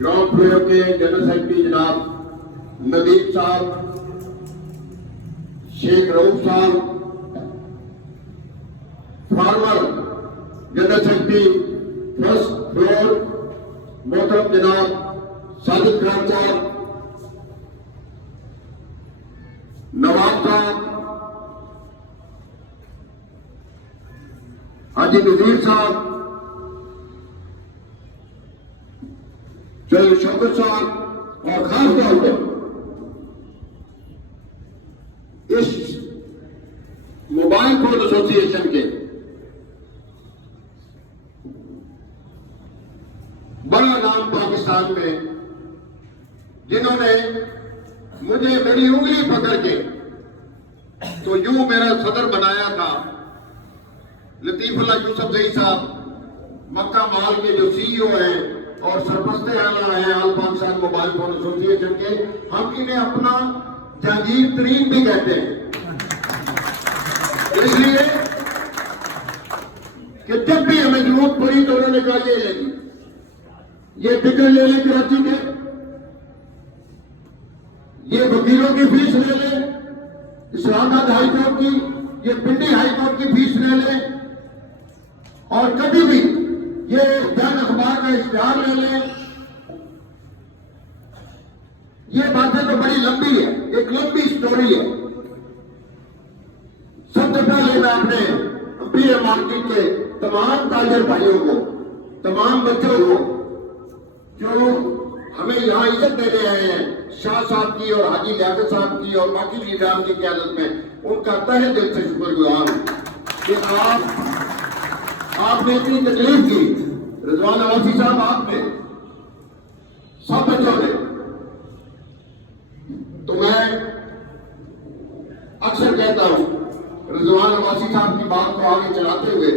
Ground floor के general secretary जनाब नदीम साहब, शेख रऊफ साहब, farmer general secretary first floor मोहतरम जनाब साजिद खान साहब, नवाब साहब, हाजी नजीर साहब, जय शौकत साहब और खास तौर पर इस मोबाइल फोन एसोसिएशन के बड़ा नाम पाकिस्तान में, जिन्होंने मुझे मेरी उंगली पकड़ के तो यूं मेरा सदर बनाया था। लतीफुल्लाह यूसुफजई साहब मक्का माल के जो सीईओ हैं और सरपरस्ते आला हैं आल पाकिस्तान मोबाइल फोन एसोसिएशन के, हम इन्हें अपना जहांगीर तरीन भी कहते हैं, इसलिए कि जब भी हमें जरूरत पड़ी तो उन्होंने कहा ये लेगी, ये टिकट ले लें कराची के, ये वकीलों की फीस ले लें इस्लामाबाद हाई कोर्ट की, ये पिंडी हाई कोर्ट की फीस ले लें, और कभी भी ये जन अखबार का इश्तिहार ले लें। ये बातें तो बड़ी लंबी है, एक लंबी स्टोरी है। सबसे पहले मैं अपने पीए मार्केट के तमाम ताजर भाइयों को, तमाम बच्चों को जो हमें यहाँ इज्जत देने आए हैं, शाह साहब की और हाजी लियाकत साहब की और बाकी लीडरान की क़यादत में, उनका तहे दिल से शुक्रगुजार हूं कि आपने इतनी तकलीफ की। रिजवान नवासी साहब, आपने सब बच्चों ने, तो मैं अक्सर कहता हूं रिजवान नवासी साहब की बात को आगे चलाते हुए,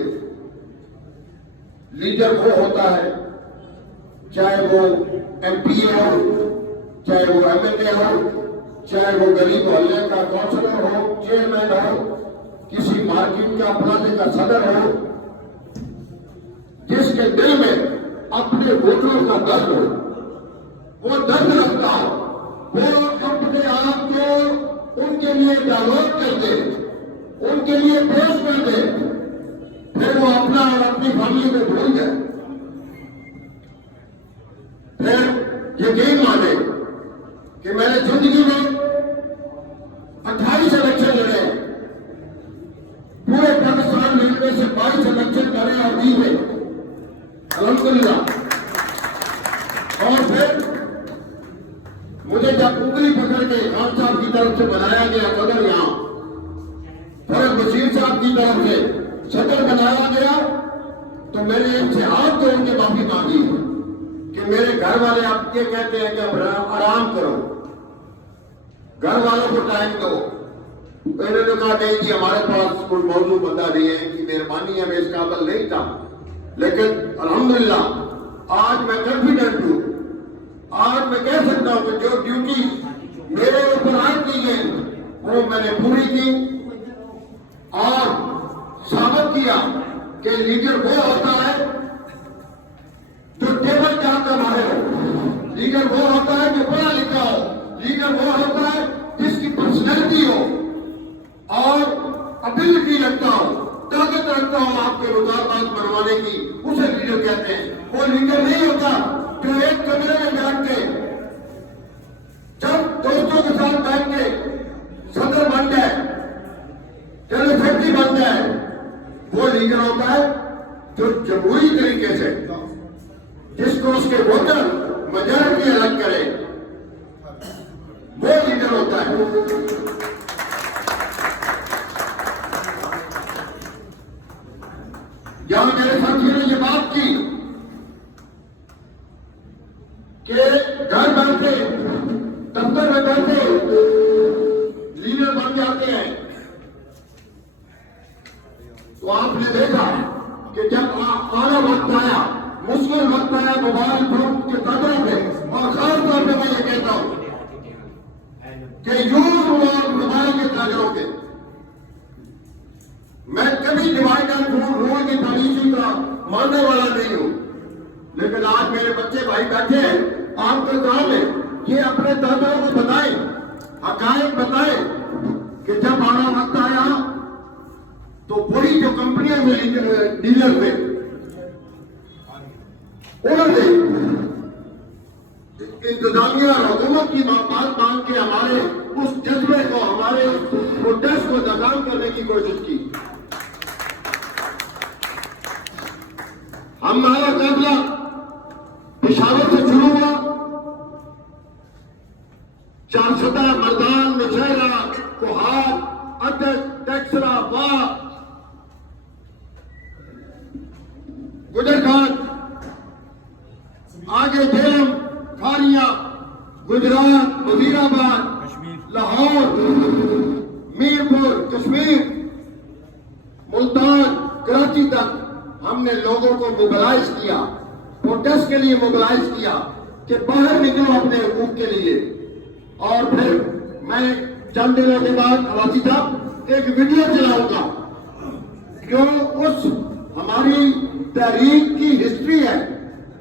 लीडर वो होता है चाहे वो एमपीए हो, चाहे वो एमएलए हो, चाहे वो गरीब मोहल्ले का काउंसलर हो, चेयरमैन हो, किसी मार्केट का प्लाजे का सदर हो, जिसके दिल में अपने वोटरों का दर्द हो, वो दर्द रखता हो, वो अपने आप को उनके लिए डायलॉग कर दे, उनके लिए पेश कर दे, फिर वो अपना और अपनी फैमिली को भूल जाए। फिर यकीन माने कि मैंने जिंदगी में 28 इलेक्शन लड़े, पूरे पाकिस्तान में से 22 इलेक्शन लड़े और जीते अल्हम्दुलिल्लाह। और फिर मुझे जब उंगली पकड़ के खान साहब की तरफ से बनाया गया सदर, यहां फरक बशीर साहब की तरफ से सदर बनाया गया, तो मैंने इनसे हाथ जोड़ के माफी मांगी कि मेरे घर वाले आप ये कहते हैं कि आराम करो, घर वालों को टाइम दो। तो इन्होंने कहा नहीं जी, हमारे पास कोई मौजूद बंदा नहीं है, कि मेहरबानी है, मैं इस काबिल नहीं था। लेकिन अल्हम्दुलिल्लाह आज मैं कॉन्फिडेंट हूं, आज मैं कह सकता हूं कि जो ड्यूटी मेरे ऊपर आज की गई वो मैंने पूरी की, और साबित किया कि लीडर वो होता है जो टेबल चाह का माहिर हो, लीडर वो होता है जो पढ़ा लिखा हो, लीडर वो होता है जिसकी पर्सनैलिटी हो और एबिलिटी रखता हो, ताकत रखता हो आपके मुताबिक बनवाने की, उसे लीडर कहते हैं। वो लीडर नहीं होता जो एक कमरे में बैठ के, जब दोस्तों के साथ बैठ के सदर बन जाए, जनरल सेक्रेटरी बन जाए, वो लीडर होता है जो जमहूरी तरीके से, जिसको उसके वोटर मेजॉरिटी अलग करे, वो लीडर होता है। यहां मेरे साथियों ने ये बात की कि घर बैठे, दफ्तर में बैठे लीडर बन जाते हैं। तो आपने देखा कि जब आना वक्त आया, मुश्किल वक्त आया मोबाइल फोन के कदरों पे, और खासतौर पर मैं ये कहता हूं कि यूज मोबाइल के ताजरों के, मैं कभी डिवाइड एंड रूल की पॉलिसी का मानने वाला नहीं हूं, लेकिन आज मेरे बच्चे भाई बैठे हैं आपका काम है ये अपने दादाओं को बताएं, हकायक बताएं कि जब आना वक्त आया तो वही जो कंपनियां में डीलर थे उन्होंने इंतजामिया और हुकूमत की बात मान के हमारे उस जज्बे को, हमारे प्रोटेस्ट को नाकाम करने की कोशिश की। हमारा काफिला पेशावर से शुरू हुआ, चारसदा, मर्दान, नौशहरा, कोहार, अदक, टेक्सरा, वाह, गुजरघाट, आगे झेलम, खारिया, गुजरात, वजीराबाद, लाहौर, मीरपुर, कश्मीर, मुल्तान, कराची तक हमने लोगों को मोबिलाइज किया, प्रोटेस्ट के लिए मोबिलाइज किया कि बाहर निकलो अपने हुकूक के लिए। और फिर मैं चंद दिनों के बाद अवासी साहब एक वीडियो चलाऊंगा जो उस हमारी तहरीक की हिस्ट्री है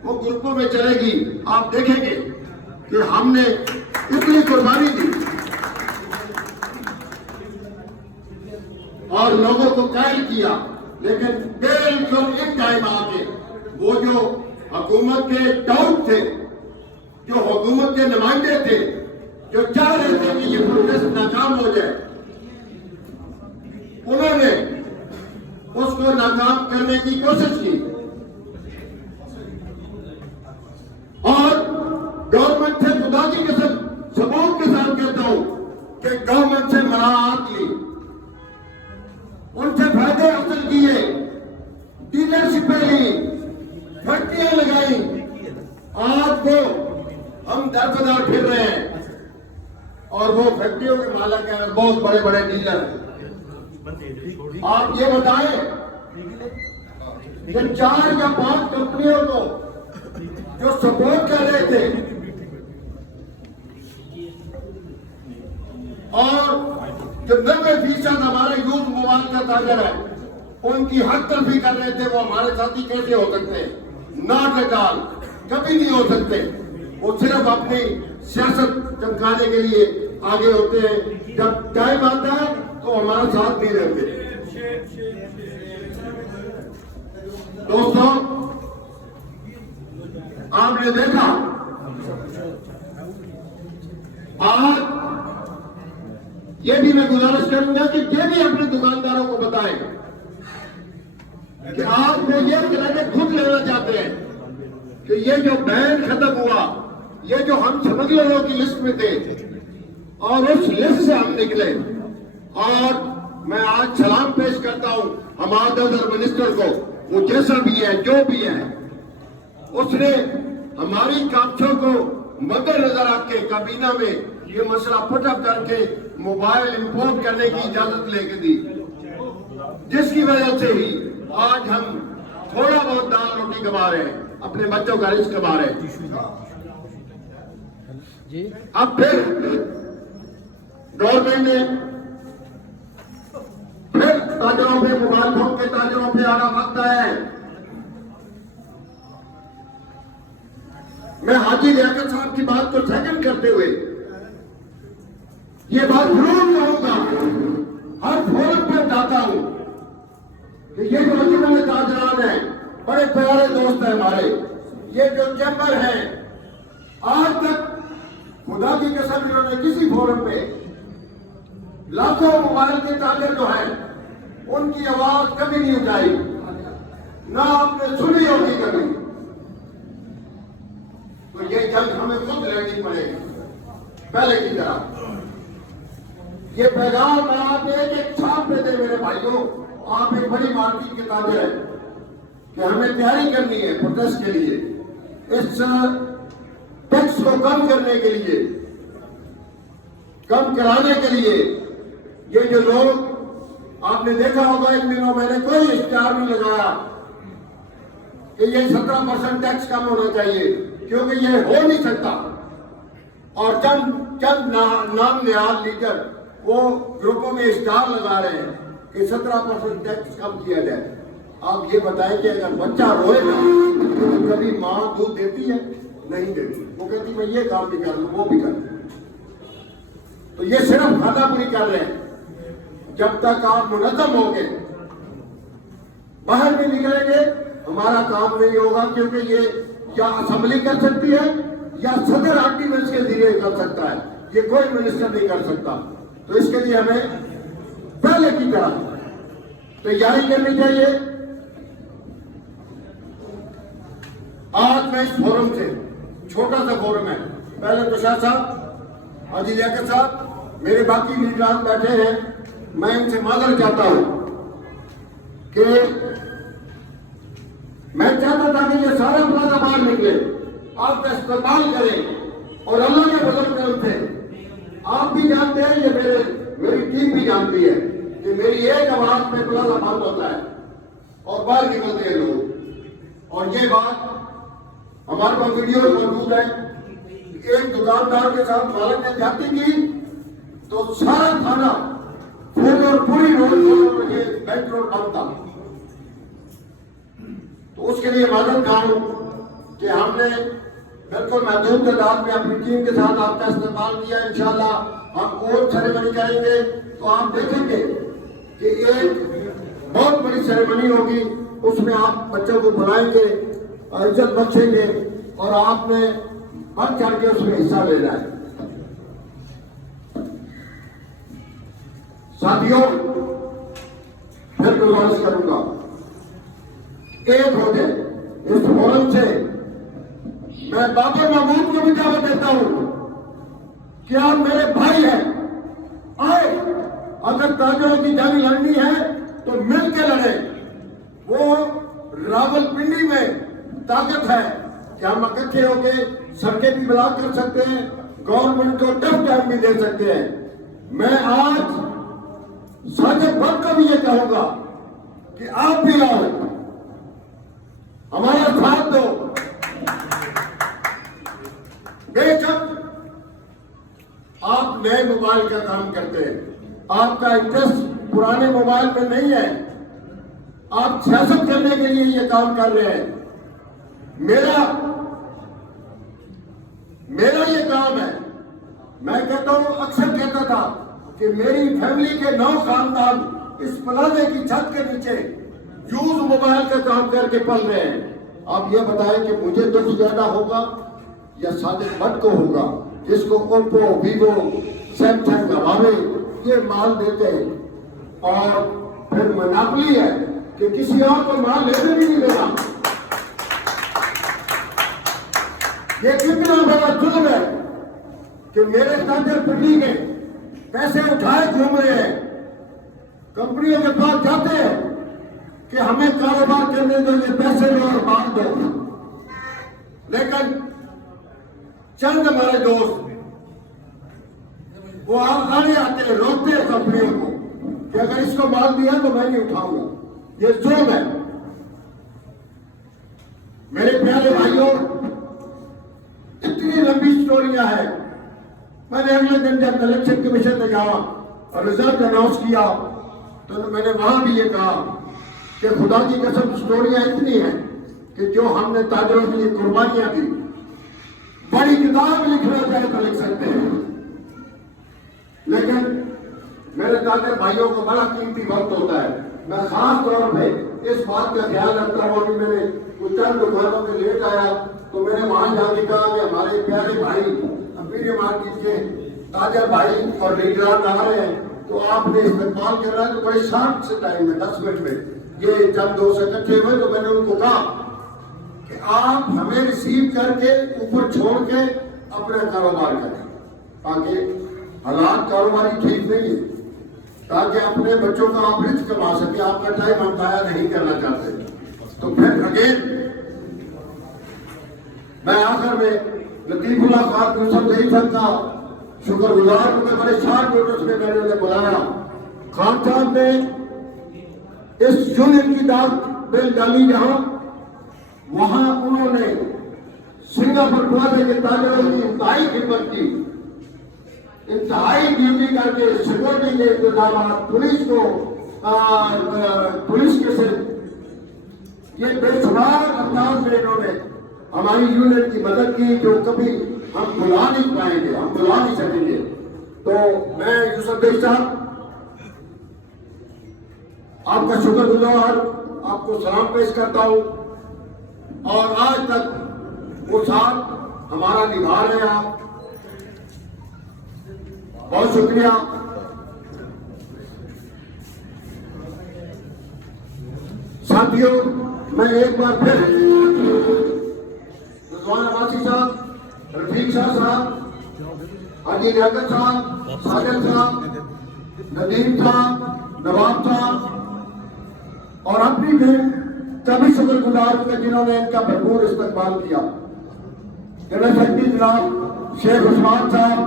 वो ग्रुपों में चलेगी। आप देखेंगे कि हमने इतनी कुर्बानी दी और लोगों को कायल किया, लेकिन बिल्कुल एक टाइम आके वो जो हुकूमत के टाउट थे, जो हुकूमत के नुमाइंदे थे, जो चाह रहे थे कि ये प्रोटेस्ट नाकाम हो जाए, उन्होंने उसको नाकाम करने की कोशिश की और गवर्नमेंट से खुदा की कसम सबूत के साथ कहता हूं कि गवर्नमेंट से मराहत ली, उनसे फायदे हासिल किए, डीलरशिपें ली, फैक्ट्रियां लगाई। आज वो हम दरबदर फिर रहे हैं और वो फैक्ट्रियों के मालिक हैं और बहुत बड़े बड़े डीलर हैं। आप ये बताएं कि 4 या 5 कंपनियों को जो सपोर्ट कर रहे थे और जो 90% हमारे यूथ मोबाइल का ताजर है उनकी हक तलफी कर रहे थे, वो हमारे साथी कैसे हो सकते हैं? नॉट एट ऑल, कभी नहीं हो सकते। वो सिर्फ अपनी सियासत चमकाने के लिए आगे होते हैं, जब टाइम आता है तो हमारा साथ नहीं रहते। दोस्तों, आपने देखा आज ये भी मैं गुजारिश करूंगा कि ये भी अपने दुकानदारों को बताएं कि आप वो ये क्रेडिट खुद लेना चाहते हैं कि ये जो बैन खत्म हुआ, ये जो हम स्मगलरों की लिस्ट में थे और उस लिस्ट से हम निकले। और मैं आज सलाम पेश करता हूं हमारे अदर मिनिस्टर को, वो जैसा भी है, जो भी है, उसने हमारी कामचों को मद्देनजर रख के काबीना में ये मसला पुटअप करके मोबाइल इंपोर्ट करने की इजाजत लेके दी, जिसकी वजह से ही आज हम थोड़ा बहुत दाल रोटी कमा रहे हैं, अपने बच्चों का रिस्क कमा रहे हैं। अब फिर गवर्नमेंट ने फिर ताजरों पे, मोबाइल फोन के ताजरों पे आना वक्त आया है। मैं हाजी लियाकत साहब की बात को सेकंड करते हुए ये बात जरूर कहूंगा, हर फोरम पर जाता हूं कि ये जो अंजुमन ताजरान है, बड़े प्यारे दोस्त हैं हमारे, ये जो चैम्बर है, आज तक खुदा की कसम इन्होंने किसी फोरम पे लाखों मोबाइल के ताजर जो है उनकी आवाज कभी नहीं उठाई, ना आपने सुनी होगी कभी। तो ये जंग हमें खुद लड़नी पड़ेगी पहले की तरह। ये पैगाम मैं आप एक छाप पे दे मेरे भाइयों, आप एक बड़ी मार्केट के ताजर है कि हमें तैयारी करनी है प्रोटेस्ट के लिए, इस टैक्स को कम करने के लिए, कम कराने के लिए। ये जो लोग, आपने देखा होगा इन दिनों मैंने कोई इश्तिहार नहीं लगाया कि ये 17% टैक्स कम होना चाहिए, क्योंकि ये हो नहीं सकता। और चंद नाम निहाल लीडर वो ग्रुपों में इश्तिहार लगा रहे हैं कि 17% टैक्स कम किया जाए। आप ये बताएं कि अगर बच्चा रोएगा तो कभी मां दूध देती है? नहीं देती, वो कहती मैं ये काम भी कर लूं वो भी कर लूं। तो ये सिर्फ खानापुरी कर रहे हैं। जब तक आप मुनज़्ज़म होंगे, बाहर भी निकलेंगे, हमारा काम नहीं होगा, क्योंकि ये या असेंबली कर सकती है या सदर आर्डिनेंस के जरिए कर सकता है, ये कोई मिनिस्टर नहीं कर सकता। तो इसके लिए हमें पहले की तरह तैयारी करनी चाहिए। आज मैं इस फोरम से, छोटा सा फोरम है, पहले तो शाह साहब, हाजी लियाकत साहब, मेरे बाकी लीडरान बैठे हैं, मैं इनसे माजर चाहता हूं कि मैं चाहता था कि ये सारा पुराना बाहर निकले, आप इस्तेमाल करें। और अल्लाह के फजल करम थे, आप भी जानते हैं, ये मेरी टीम भी जानती है कि मेरी एक आवाज में पुराना बंद होता है और बाहर निकलते हैं लोग। और ये बात हमारे पास वीडियो मौजूद है। एक दुकानदार के साथ मालक ने जाती की तो सारा थाना फूल और पूरी रोड ये बैंक रोड बंद था। तो उसके लिए मालूम था कि हमने बिल्कुल महदूद तादाद में अपनी टीम के साथ आपका इस्तेमाल किया। इंशाल्लाह हम और सेरेमनी करेंगे तो आप देखेंगे कि एक बहुत बड़ी सेरेमनी होगी, उसमें आप बच्चों को बुलाएंगे और इज्जत बख्शेंगे और आपने बढ़ चढ़ के उसमें हिस्सा लेना है। साथियों, फिर गुजारिश करूंगा, एक हो जाए इस फोरम से मैं बाबर महमूद को भी दावत देता हूं कि आप मेरे भाई हैं, आए, अगर ताजरों की जंग लड़नी है तो मिलकर लड़े। वो रावलपिंडी में ताकत है कि हम इकट्ठे होकर सड़कें भी ब्लॉक कर सकते हैं, गवर्नमेंट को टफ टाइम भी दे सकते हैं। मैं आज साजिद भट्ट को भी ये कहूंगा कि आप भी आओ, हमारा साथ दो। बेशक आप नए मोबाइल का काम करते हैं, आपका इंटरेस्ट पुराने मोबाइल में नहीं है, आप सियासत करने के लिए ये काम कर रहे हैं। मेरा ये काम है। मैं कहता हूं, अक्सर कहता था कि मेरी फैमिली के 9 खानदान इस प्लाजे की छत के नीचे यूज मोबाइल का काम करके पल रहे हैं। आप ये बताएं कि मुझे दुख ज्यादा होगा या साजिद भट्ट को होगा, जिसको ओप्पो, वीवो, सैमसंग, हवावे ये माल देते हैं और फिर मोनोपोली है कि किसी और को माल लेने भी नहीं देना। ये कितना बड़ा जुल्म है कि मेरे ताजर पिंडी के पैसे उठाए घूम रहे हैं, कंपनियों के पास जाते हैं कि हमें कारोबार करने दो, ये पैसे लो और माल दो। लेकिन चंद हमारे दोस्त वो आने आते हैं, रोकते हैं कंपनियों को कि अगर इसको माल दिया तो मैं नहीं उठाऊंगा। ये जुल्म है। मेरे प्यारे भाइयों, इतनी लंबी स्टोरियां हैं। मैंने अगले दिन जब इलेक्शन कमीशन में गया और रिजल्ट अनाउंस किया तो मैंने वहां भी ये कहा कि खुदा की कसम स्टोरियां इतनी हैं कि जो हमने ताजरों के लिए कुर्बानियां दी, बड़ी किताब लिखना चाहे तो लिख सकते हैं। लेकिन मेरे ताजर भाइयों को बड़ा कीमती वक्त होता है। मैं खास तौर पर इस बात का ख्याल रखता हूँ कि मैंने कुछ चंद दुकानों में लेट आया तो मैंने वहां जाके कहा कि हमारे प्यारे भाई अपनी मार्केट के ताजर भाई और लीडरान आ रहे हैं, तो आपने इस्तेमाल कर रहा है। तो बड़े शार्ट से टाइम में 10 मिनट में ये जब 2 से इकट्ठे हुए तो मैंने उनको कहा कि आप हमें रिसीव करके ऊपर छोड़ के अपना कारोबार करें, ताकि हालात कारोबारी ठीक नहीं है, ताकि अपने बच्चों का आप रिस्क कमा सके। आपका टाइम हम जाया नहीं करना चाहते। तो फिर अगेन मैं आखिर में लतीफुल्लाह खान यूसुफ नहीं सकता शुक्रगुजार हूं। मैं बड़े शार्ट नोटिस में मैंने उन्हें बुलाया। खान साहब ने इस यूनियन की दाग बिल डाली जहां, वहां उन्होंने सिंगापुर प्लाजा के ताजरों की इंतहाई खिदमत की, इंतहाई ड्यूटी करके सिक्योरिटी के इंतजाम, पुलिस के से ये बेशुमार अंदाज में इन्होंने हमारी यूनिट की मदद की जो कभी हम भुला नहीं पाएंगे, हम भुला नहीं सकेंगे। तो मैं यूसुफ भाई साहब आपका शुक्रगुजार, आपको सलाम पेश करता हूं। और आज तक वो साथ हमारा निभा रहे हैं आप, बहुत शुक्रिया। साथियों, मैं एक बार फिर रिजवान अब्बासी साहब, रफीक शाह साहब, हाजी लियाकत साहब, साजिद साहब, नदीम साहब, नवाब साहब और अपनी टीम का भी शुक्रगुजार हूं जिन्होंने इनका भरपूर इस्तेमाल किया। जनरल सेक्रेटरी जनाब शेख उस्मान साहब,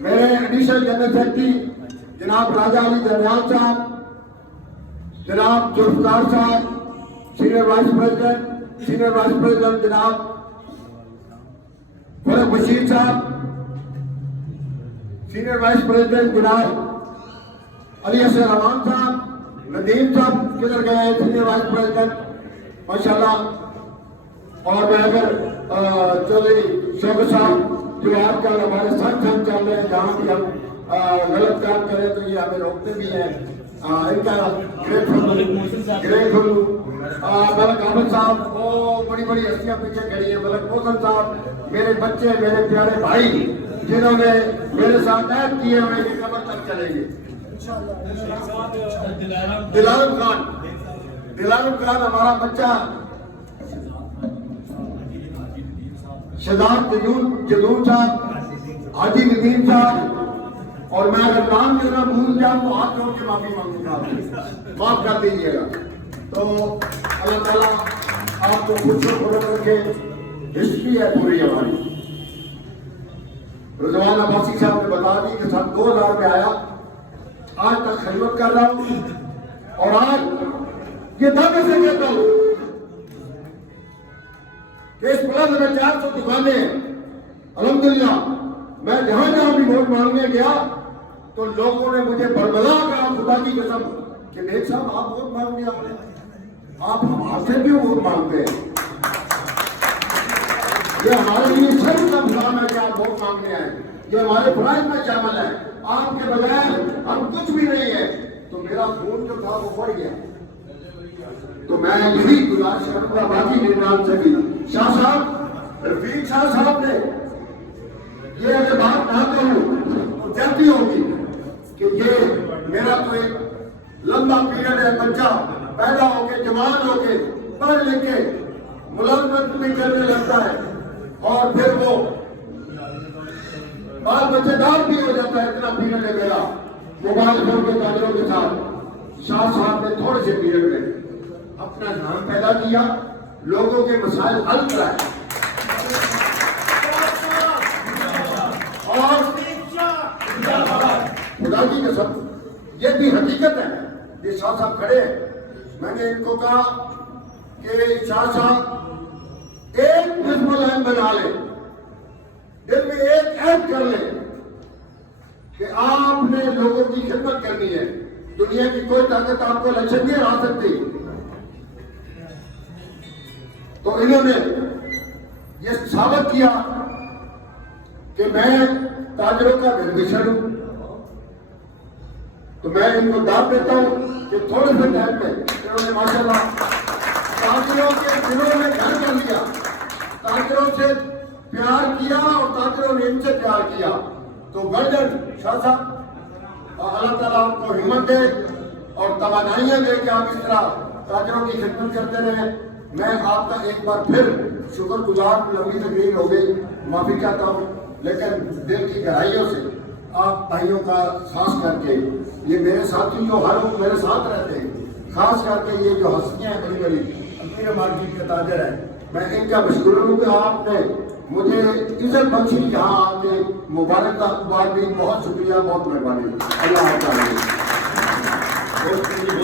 मेरे एडिशनल जनरल सेक्रेटरी जनाब राजा अली दरमियान साहब, जनाब जुल्फकार साहब, सीनियर वाइस प्रेसिडेंट जनाब फरक बशीर साहब, सीनियर वाइस प्रेसिडेंट जनाब अली हसन रमान साहब, नदीम साहब किधर गए, सीनियर वाइस प्रेसिडेंट माशाल्लाह। और मैं अगर चौधरी शौकत साहब जो आजकल हमारे संग चल रहे हैं, जहाँ भी हम गलत काम करें तो ये हमें रोकते भी हैं, इनका ग्रेटफुल। मलक अहमद साहब, वो बड़ी बड़ी हस्तियां पीछे खड़ी है। मलक मोहसन साहब, मेरे बच्चे, मेरे प्यारे भाई जिन्होंने मेरे साथ ऐड किए हुए कि कब्र तक चलेंगे। दिलालम खान हमारा बच्चा, शहजाद जदून साहब, हाजी नदीम साहब। और मैं अगर नाम लेना भूल जाऊं तो हाथ जोड़ के माफी मांगूंगा, माफ कर दीजिएगा। तो अल्लाह ताला आपको खुश रखे। हिस्ट्री है पूरी हमारी। रिजवान अब्बासी साहब ने बता दी कि सन 2000 में आया, आज तक खिदमत कर रहा हूं। और आज ये दावे से कहता हूं कि इस प्लाजा में 400 दुकानें हैं। अल्हम्दुलिल्लाह, मैं जहां जहां भी वोट मांगने गया तो लोगों ने मुझे बरबला कहा, खुदा की कसम, कि मेरे साहब आप वोट मांगने आते हैं, आप हमसे भी वोट मांगते हैं। ये हमारे लिए शर्म का मुकाम है कि आप वोट मांगने आए, ये हमारे फराइज में शामिल है। आपके बगैर हम कुछ भी नहीं है। तो मेरा खून जो था वो बढ़ गया। तो मैं यही गुजारिश करूंगा बाकी निर्माण से भी, शाह साहब, रफीक शाह साहब ने ये अगर बात ना करूं तो जल्दी होगी कि ये मेरा तो एक लंबा पीरियड है। बच्चा पैदा होके, जवान होके, पढ़ लिख के मुलाजमत भी करने लगता है और फिर वो बाल बच्चेदार भी हो जाता है। इतना पीरियड है मेरा मोबाइल फोन के ताजरों के साथ। शाह साहब ने थोड़े से पीरियड में अपना नाम पैदा किया, लोगों के मसाइल हल कराए। और खुदा की कसम, ये भी हकीकत है। ये शाह साहब खड़े हैं, मैंने इनको कहा कि शाह साहब एक बिस्मिल लाइन बना ले, दिल में एक ऐड कर ले कि आपने लोगों की खिदमत करनी है। दुनिया की कोई ताकत आपको इलेक्शन नहीं हरा सकती। तो इन्होंने ये साबित किया कि मैं ताजरों का बेनिफिशियर हूं। तो मैं इनको दाद देता हूं कि थोड़े से टाइम में इन्होंने माशाल्लाह ताजरों के दिलों में घर कर लिया, ताजरों से प्यार किया और ताजरों ने इनसे प्यार किया। तो वर्जन शाह साहब, अल्लाह ताला आपको हिम्मत दे और तवानाइयां दे कि आप इस तरह ताजरों की खिदमत करते रहे। मैं आपका एक बार फिर शुक्रगुजार, लंबी तकरीर हो गई, माफी चाहता हूँ, लेकिन दिल की गहराइयों से आप भाइयों का खास करके, ये मेरे साथी जो हर वक्त मेरे साथ रहते हैं, खास करके ये जो हस्तियां हैं बड़ी बड़ी अमीर मार्केट के ताजर हैं, मैं इनका मशहूर हूँ कि आपने मुझे इज्जत बख्शी, यहाँ आके मुबारकबाद दी। बहुत शुक्रिया, बहुत मेहरबानी। अल्लाह हाफ़िज़।